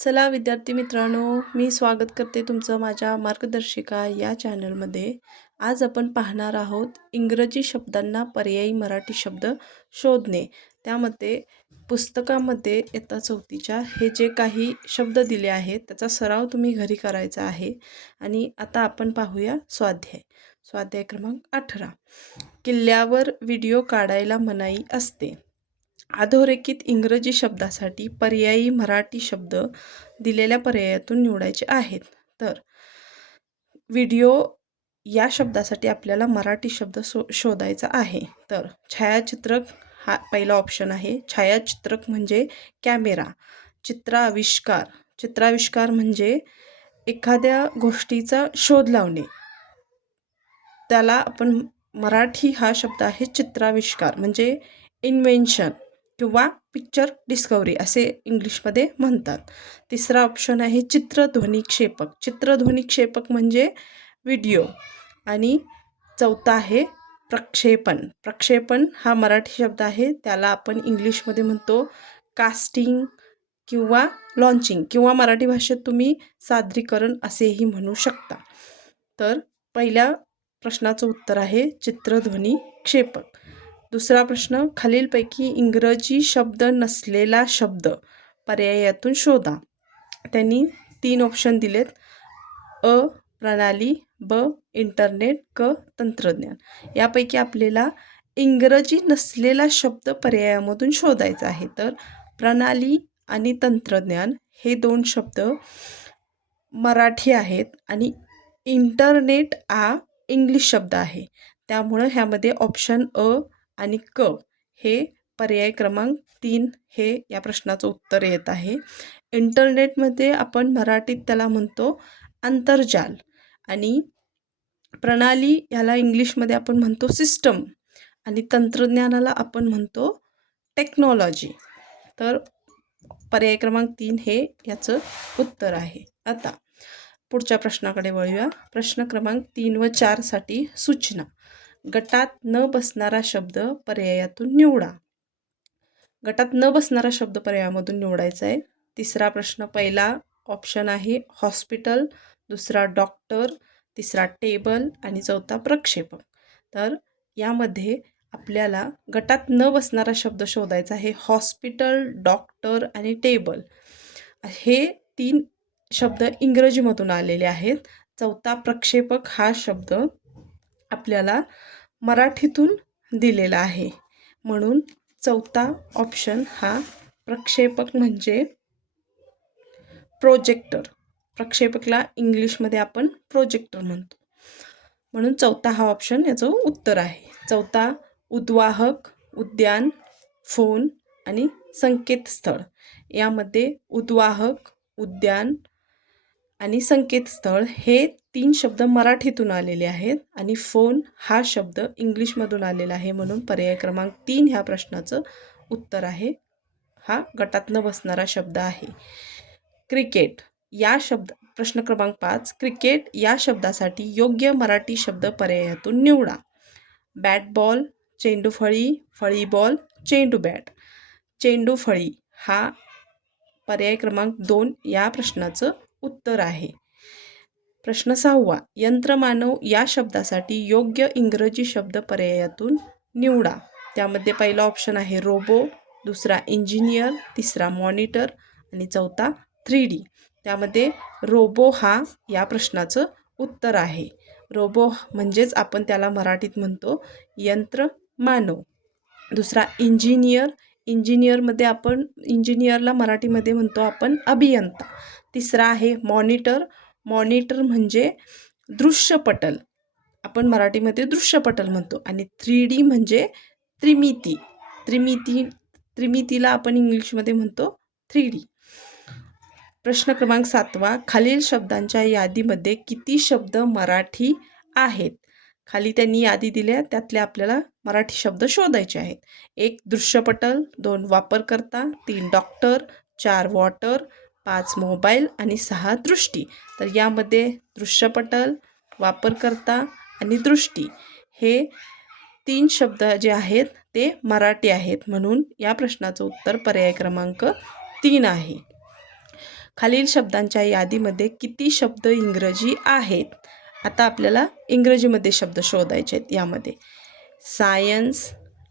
चला विद्यार्थी मित्रांनो, मी स्वागत करते तुमचं माझ्या मार्गदर्शिका या चॅनलमध्ये. आज आपण पाहणार आहोत इंग्रजी शब्दांना पर्यायी मराठी शब्द शोधणे. त्यामध्ये पुस्तकामध्ये इयत्ता 4च्या हे जे काही शब्द दिले आहेत त्याचा सराव तुम्ही घरी करायचा आहे. आणि आता आपण पाहूया स्वाध्याय क्रमांक 18. किल्ल्यावर व्हिडिओ काढायला मनाई असते. अधोरेखित इंग्रजी शब्दासाठी पर्यायी मराठी शब्द दिलेल्या पर्यायातून निवडायचे आहेत. तर व्हिडिओ या शब्दासाठी आपल्याला मराठी शब्द शोधायचा आहे. तर छायाचित्रक हा पहिला ऑप्शन आहे. छायाचित्रक म्हणजे कॅमेरा. चित्राविष्कार म्हणजे एखाद्या गोष्टीचा शोध लावणे. त्याला आपण मराठी हा शब्द आहे चित्राविष्कार म्हणजे इन्व्हेन्शन किंवा पिक्चर डिस्कवरी असे इंग्लिशमध्ये म्हणतात. तिसरा ऑप्शन आहे चित्रध्वनिक्षेपक म्हणजे व्हिडिओ. आणि चौथा आहे प्रक्षेपण हा मराठी शब्द आहे. त्याला आपण इंग्लिशमध्ये म्हणतो कास्टिंग किंवा लॉन्चिंग किंवा मराठी भाषेत तुम्ही सादरीकरण असेही म्हणू शकता. तर पहिल्या प्रश्नाचं उत्तर आहे चित्रध्वनिक्षेपक. दुसरा प्रश्न, खालीलपैकी इंग्रजी शब्द नसलेला शब्द पर्यायातून शोधा. त्यांनी 3 ऑप्शन दिलेत. अ प्रणाली, ब इंटरनेट, क तंत्रज्ञान. यापैकी आपल्याला इंग्रजी नसलेला शब्द पर्यायामधून शोधायचा आहे. तर प्रणाली आणि तंत्रज्ञान हे 2 शब्द मराठी आहेत आणि इंटरनेट हा इंग्लिश शब्द आहे. त्यामुळं ह्यामध्ये ऑप्शन अ आणि क हे पर्याय क्रमांक 3 हे या प्रश्नाचं उत्तर येत आहे. इंटरनेटमध्ये आपण मराठीत त्याला म्हणतो आंतरजाल आणि प्रणाली याला इंग्लिशमध्ये आपण म्हणतो सिस्टम आणि तंत्रज्ञानाला आपण म्हणतो टेक्नॉलॉजी. तर पर्याय क्रमांक 3 हे याचं उत्तर आहे. आता पुढच्या प्रश्नाकडे वळूया. प्रश्न क्रमांक 3 व 4 साठी सूचना. गटात न बसणारा शब्द पर्यायातून निवडा. गटात न बसणारा शब्द पर्यायामधून निवडायचा आहे. तिसरा प्रश्न, पहिला ऑप्शन आहे हॉस्पिटल, दुसरा डॉक्टर, तिसरा टेबल आणि चौथा प्रक्षेपक. तर यामध्ये आपल्याला गटात न बसणारा शब्द शोधायचा आहे. हॉस्पिटल, डॉक्टर आणि टेबल हे 3 शब्द इंग्रजीमधून आलेले आहेत. चौथा प्रक्षेपक हा शब्द आपल्याला मराठीतून दिलेला आहे. म्हणून चौथा ऑप्शन हा प्रक्षेपक म्हणजे प्रोजेक्टर. प्रक्षेपकला इंग्लिशमध्ये आपण प्रोजेक्टर म्हणतो. म्हणून चौथा हा ऑप्शन याचं उत्तर आहे. चौथा उद्वाहक, उद्यान, फोन आणि संकेतस्थळ. यामध्ये उद्वाहक, उद्यान आणि संकेतस्थळ हे 3 शब्द मराठीतून आलेले आहेत आणि फोन हा शब्द इंग्लिशमधून आलेला आहे. म्हणून पर्याय क्रमांक 3 ह्या प्रश्नाचं उत्तर आहे. हा गटात न बसणारा शब्द आहे. क्रिकेट या प्रश्न क्रमांक 5, क्रिकेट या शब्दासाठी योग्य मराठी शब्द पर्यायातून निवडा. बॅट बॉल, चेंडूफळी, फळीबॉल, चेंडू बॅट. चेंडूफळी हा पर्याय क्रमांक 2 या प्रश्नाचं उत्तर आहे. प्रश्न 6, यंत्रमानव या शब्दासाठी योग्य इंग्रजी शब्द पर्यायातून निवडा. त्यामध्ये पहिला ऑप्शन आहे रोबो, दुसरा इंजिनियर, तिसरा मॉनिटर आणि चौथा 3D. त्यामध्ये रोबो हा या प्रश्नाचं उत्तर आहे. रोबो म्हणजेच आपण त्याला मराठीत म्हणतो यंत्रमानव. दुसरा इंजिनियरमध्ये आपण इंजिनियरला मराठीमध्ये म्हणतो आपण अभियंता. तिसरा आहे मॉनिटर म्हणजे दृश्यपटल, आपण मराठीमध्ये दृश्यपटल म्हणतो. आणि 3D म्हणजे त्रिमितीला आपण इंग्लिशमध्ये म्हणतो 3D. प्रश्न क्रमांक 7, खालील शब्दांच्या यादीमध्ये किती शब्द मराठी आहेत. खाली त्यांनी यादी दिल्या, त्यातले आपल्याला मराठी शब्द शोधायचे आहेत. 1 दृश्यपटल, 2 वापरकर्ता, 3 डॉक्टर, 4 वॉटर, 5 मोबाईल आणि 6 दृष्टी. तर यामध्ये दृश्यपटल, वापरकर्ता आणि दृष्टी हे 3 शब्द जे आहेत ते मराठी आहेत. म्हणून या प्रश्नाचं उत्तर पर्याय क्रमांक 3 आहे. खालील शब्दांच्या यादीमध्ये किती शब्द इंग्रजी आहेत? आता आपल्याला इंग्रजीमध्ये शब्द शोधायचे आहेत. यामध्ये सायन्स,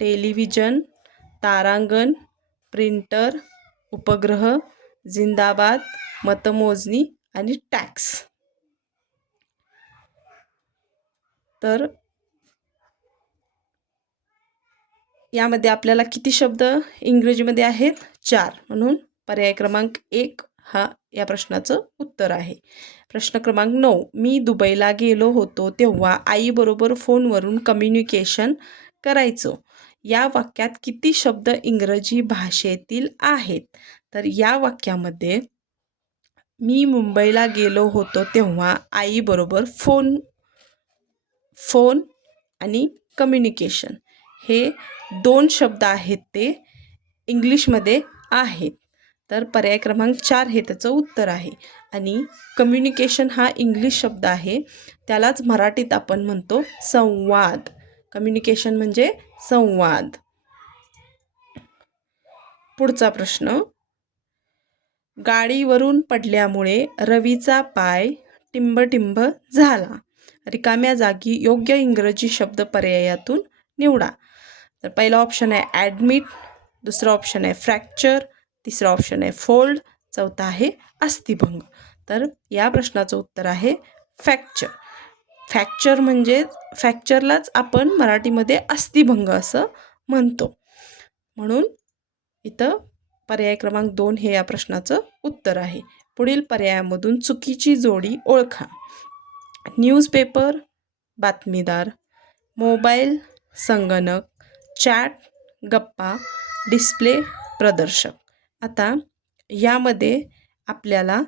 टेलिव्हिजन, तारांगण, प्रिंटर, उपग्रह, जिंदाबाद, मतमोजणी आणि टॅक्स. तर यामध्ये आपल्याला किती शब्द इंग्रजीमध्ये आहेत? 4. म्हणून पर्याय क्रमांक 1 हा या प्रश्नाचं उत्तर आहे. प्रश्न क्रमांक 9. मी दुबईला गेलो होतो तेव्हा आईबरोबर फोनवरून कम्युनिकेशन करायचो. या वाक्यात किती शब्द इंग्रजी भाषेतील आहेत? तर या वाक्यामध्ये मी मुंबईला गेलो होतो तेव्हा आईबरोबर फोन आणि कम्युनिकेशन हे 2 शब्द आहेत, ते इंग्लिशमध्ये आहेत. तर पर्याय क्रमांक 4 हे त्याचं उत्तर आहे. आणि कम्युनिकेशन हा इंग्लिश शब्द आहे, त्यालाच मराठीत आपण म्हणतो संवाद. कम्युनिकेशन म्हणजे संवाद. पुढचा प्रश्न. गाडीवरून पडल्यामुळे रवीचा पाय टिंबटिंब झाला. रिकाम्या जागी योग्य इंग्रजी शब्द पर्यायातून निवडा. तर पहिला ऑप्शन आहे ॲडमिट, दुसरा ऑप्शन आहे फ्रॅक्चर, तिसरा ऑप्शन आहे फोल्ड, चौथा आहे अस्थिभंग. तर या प्रश्नाचं उत्तर आहे फ्रॅक्चर. फ्रॅक्चरलाच आपण मराठीमध्ये अस्थिभंग असं म्हणतो. म्हणून इथं पर्याय क्रमांक 2 हे या प्रश्नाचं उत्तर आहे. पुढील पर्यायामधून चुकीची जोडी ओळखा. न्यूजपेपर बातमीदार, मोबाईल संगणक, चॅट गप्पा, डिस्प्ले प्रदर्शक. आता यामध्ये आपल्याला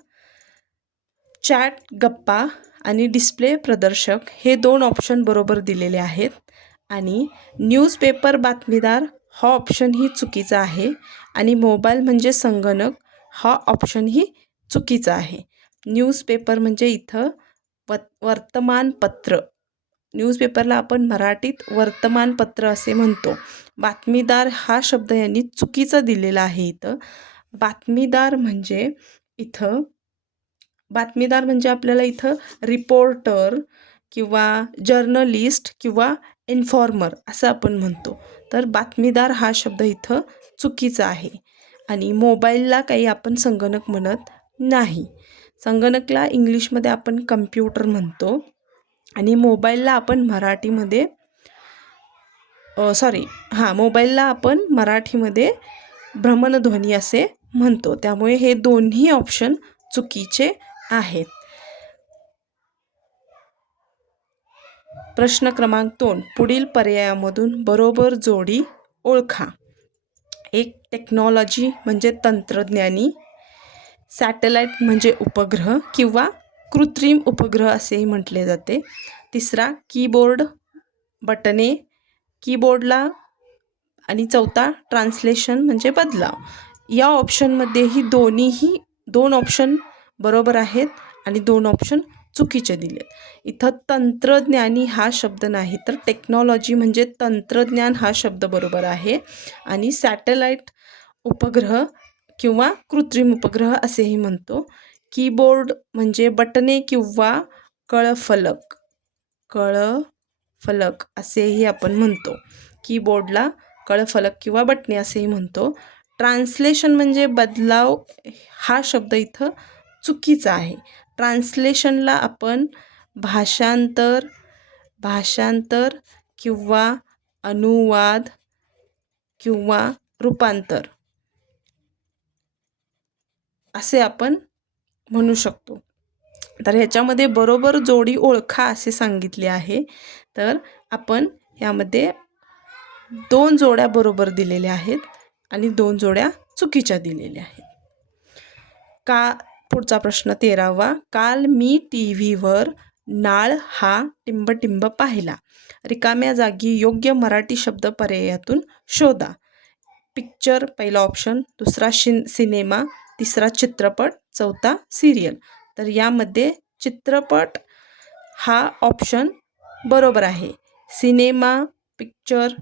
चॅट गप्पा आणि डिस्प्ले प्रदर्शक हे 2 ऑप्शन बरोबर दिलेले आहेत. आणि न्यूजपेपर बातमीदार हा ऑप्शनही चुकीचा आहे. आणि मोबाईल म्हणजे संगणक हा ऑप्शनही चुकीचा आहे. न्यूजपेपर म्हणजे इथं वर्तमानपत्र. न्यूजपेपरला आपण मराठीत वर्तमानपत्र असे म्हणतो. बातमीदार हा शब्द यांनी चुकीचा दिलेला आहे. इथं बातमीदार म्हणजे आपल्याला इथं रिपोर्टर किंवा जर्नलिस्ट किंवा इन्फॉर्मर असं आपण म्हणतो. तर बातमीदार हा शब्द इथं चुकीचा आहे. आणि मोबाईलला काही आपण संगणक म्हणत नाही. संगणकला इंग्लिशमध्ये आपण कम्प्युटर म्हणतो आणि मोबाईलला आपण मराठीमध्ये भ्रमणध्वनी असे म्हणतो. त्यामुळे हे दोन्ही ऑप्शन चुकीचे आहेत. प्रश्न क्रमांक 2. पुढील पर्यायामधून बरोबर जोडी ओळखा. एक टेक्नॉलॉजी म्हणजे तंत्रज्ञानी, सॅटेलाईट म्हणजे उपग्रह किंवा कृत्रिम उपग्रह असेही म्हटले जाते. तिसरा कीबोर्ड, बटणे कीबोर्डला, आणि चौथा ट्रान्सलेशन म्हणजे बदलाव. या ऑप्शनमध्येही दोन्हीही 2 ऑप्शन बरोबर आहेत आणि 2 ऑप्शन चुकीचे दिलेत. इथं तंत्रज्ञानी हा शब्द नाही, तर टेक्नॉलॉजी म्हणजे तंत्रज्ञान हा शब्द बरोबर आहे. आणि सॅटेलाईट उपग्रह किंवा कृत्रिम उपग्रह असेही म्हणतो. कीबोर्ड म्हणजे बटणे किंवा कळफलक असेही आपण म्हणतो. कीबोर्डला कळफलक किंवा बटणे असेही म्हणतो. ट्रान्सलेशन म्हणजे बदलाव हा शब्द इथं चुकीचा आहे. ट्रान्सलेशनला आपण भाषांतर किंवा अनुवाद किंवा रूपांतर असे आपण म्हणू शकतो. तर ह्याच्यामध्ये बरोबर जोडी ओळखा असे सांगितले आहे. तर आपण यामध्ये 2 जोड्या बरोबर दिलेल्या आहेत आणि 2 जोड्या चुकीच्या दिलेल्या आहेत. पुढचा प्रश्न 13वा. काल मी टीव्हीवर नाळ हा टिंबटिंब पाहिला. रिकाम्या जागी योग्य मराठी शब्द पर्यायातून शोधा. पिक्चर पहिला ऑप्शन, दुसरा सिनेमा, तिसरा चित्रपट, चौथा सिरियल. तर यामध्ये चित्रपट हा ऑप्शन बरोबर आहे. सिनेमा, पिक्चर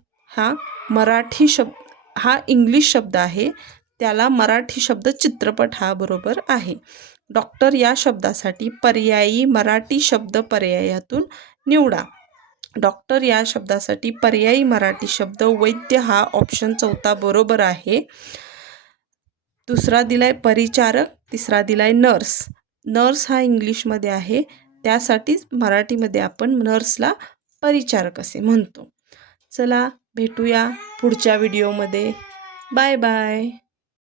हा इंग्लिश शब्द आहे, त्याला मराठी शब्द चित्रपट हा बरोबर आहे. डॉक्टर या शब्दासाठी पर्यायी मराठी शब्द पर्यायातून निवडा. डॉक्टर या शब्दासाठी पर्यायी मराठी शब्द वैद्य हा ऑप्शन 4 बरोबर आहे. दुसरा दिलाय परिचारक, तिसरा दिलाय नर्स. नर्स हा इंग्लिशमध्ये आहे, त्यासाठीच मराठीमध्ये आपण नर्सला परिचारक असे म्हणतो. चला भेटूया पुढच्या व्हिडिओमध्ये. Bye bye.